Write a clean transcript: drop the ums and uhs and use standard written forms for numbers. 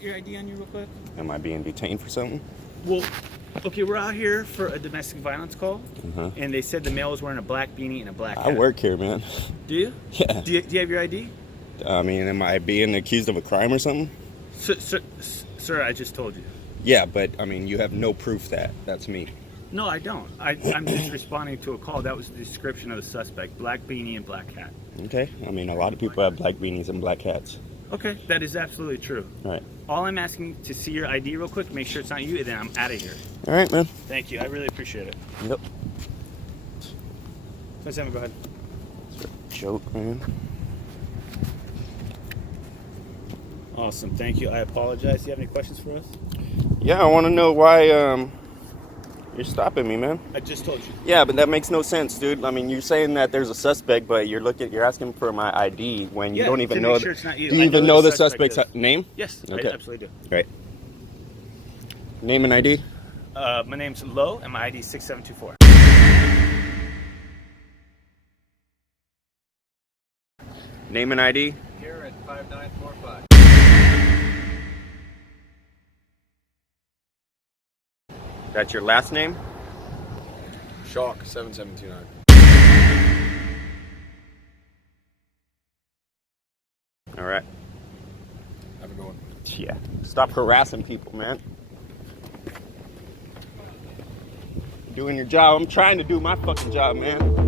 get your ID on you real quick? Am I being detained for something? Well, okay, we're out here for a domestic violence call, and they said the male was wearing a black beanie and a black hat. I work here, man. Do you? Yeah. Do you have your ID? I mean, am I being accused of a crime or something? Sir, I just told you. Yeah, but I mean, you have no proof that that's me. No, I don't. I'm just responding to a call. That was the description of the suspect. Black beanie and black hat. Okay. I mean, a lot of people have black beanies and black hats. Okay, that is absolutely true. All right. All I'm asking to see your ID real quick, make sure it's not you, and then I'm out of here. All right, man. Thank you. I really appreciate it. Yep. So, Sam, go ahead. It's a joke, man. Awesome. Thank you. I apologize. Do you have any questions for us? Yeah, I want to know why you're stopping me, man. I just told you. Yeah, but that makes no sense, dude. I mean, you're saying that there's a suspect, but you're asking for my ID when you don't even know. Sure it's not you. Do you even know the suspect's name? Yes, Okay. I absolutely do. Great. Name and ID? My name's Lo, and my ID is 6724. Name and ID? Here at 5945. That's your last name? Shock 7729. All right. Have a good one. Yeah. Stop harassing people, man. Doing your job. I'm trying to do my fucking job, man.